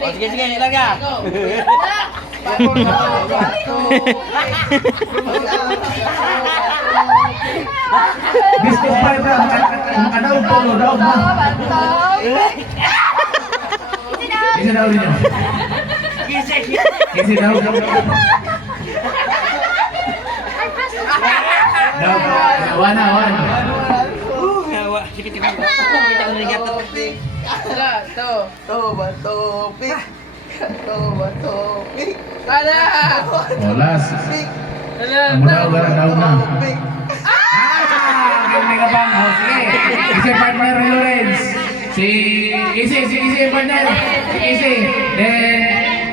Sige, sige, ilan ka? Gusto pa ito. Ano po lo daw ba? Isa daw niyo. Isa daw. Wana. Sige, sige. Kita ko niligat to. Olas. Daw na. Kami ka bang? Sige. Isi partner ni Lorenz. Isi partner. Isi. Then,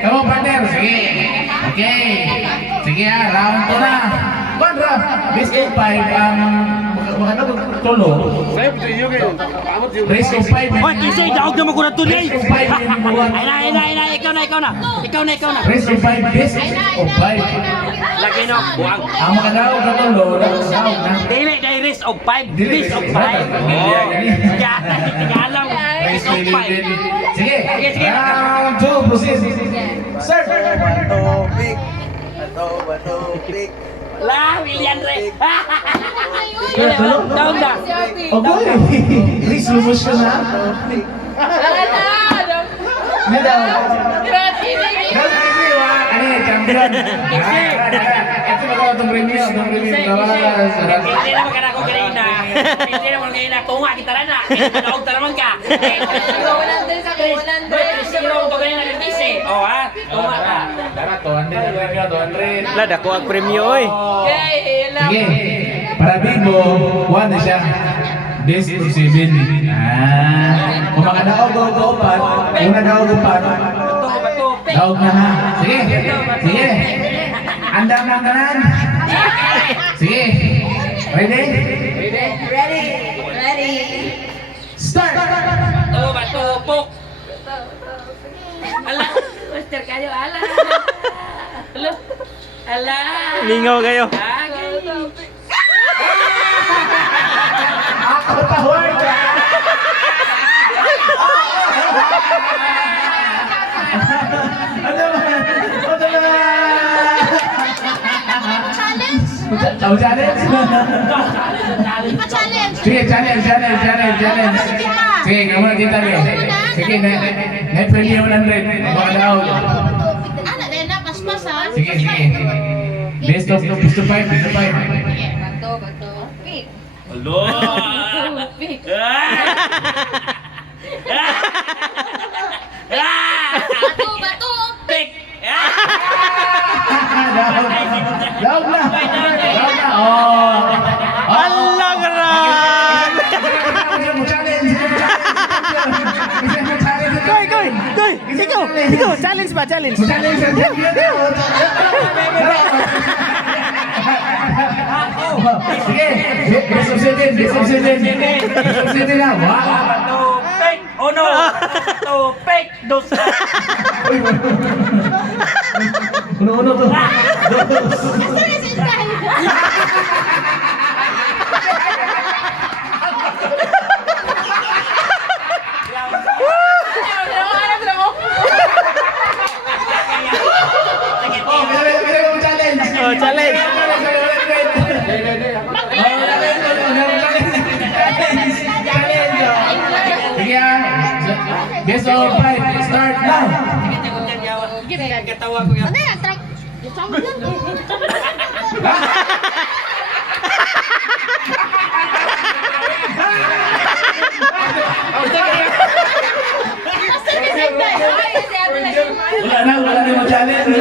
kamu partner. Sige. Okay. Sige ha, round 2 na. Bandra. Biscuit 5 ano tulo. Race of 5. Hoy, kisay, daog na magkurang tunay. Race of 5 yan mo. Ay na, ikaw na. Race of 5. Best of 5. Lagi no, buang. Ang makadaog na tulo, daog na. Dili, race of 5. Dili, Race of 5. Kaya, tingalaw. Race of 5. Sige. Round 2, proceed. Start. Batopik. Lah, William Re. Daog na. Okay. Please, lumos ka na. Hindi daw. Ano yan, champion? Ito ba ito itong premium? Itong premium. Hindi naman ka na ako kanina. Hindi naman kanina. Tunga kita na na. Daog ta naman ka. Sino ito kanina nag-isi? O ha? Tunga ka. Tara, 200. Lah dako ang premyo oy. Sige. Para Bibo, 1 na siya. Best of 7. Kung makadaog o upat, una daog upat. Daog na ha. Sige. Andam ng kanan. Sige. Ready? Ready. Start! Batupok. Ala, master kayo, ala. Ala. Mingaw kayo. Ako tahoy! Challenge? Sige, challenge. Sige, kamu na kita rin. Sige, na-premium 100. Mga daw. Sige. Best of 5. Alo. Pik. Daog na. Oh. Allah karan. Koy. Ikaw, challenge ba? Challenge. Sige, best of 7 na. Wow. Batupik. Uno. Batupik. Dos. Uno to. Oh, challenge. Best of 5, start now. Katawa ko yan. Wala na yung challenge.